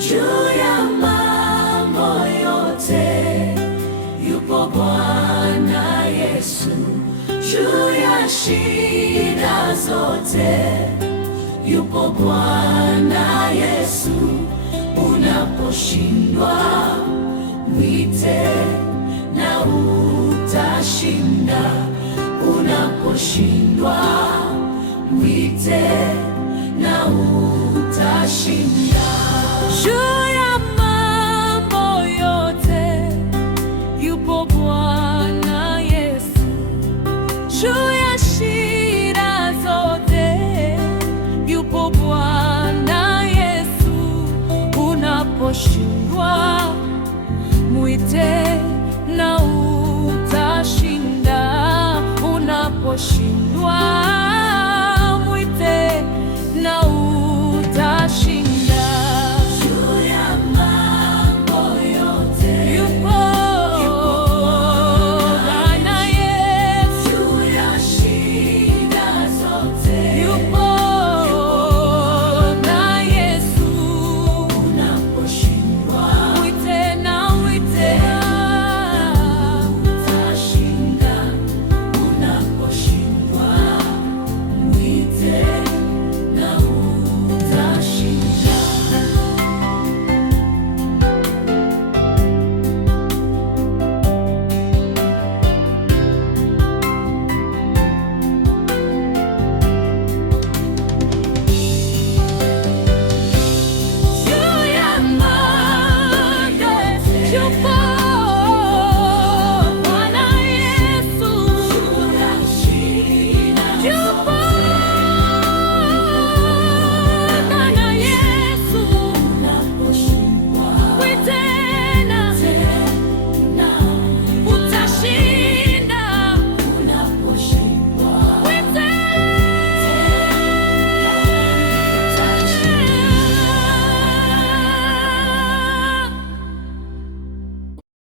Juu ya mambo yote yupo Bwana Yesu. Juu ya shida zote yupo Bwana Yesu. Unaposhindwa mwite na utashinda. Unaposhindwa mwite na utashinda. Juu ya mambo yote yupo Bwana Yesu. Juu ya shida zote yupo Bwana Yesu. Unaposhindwa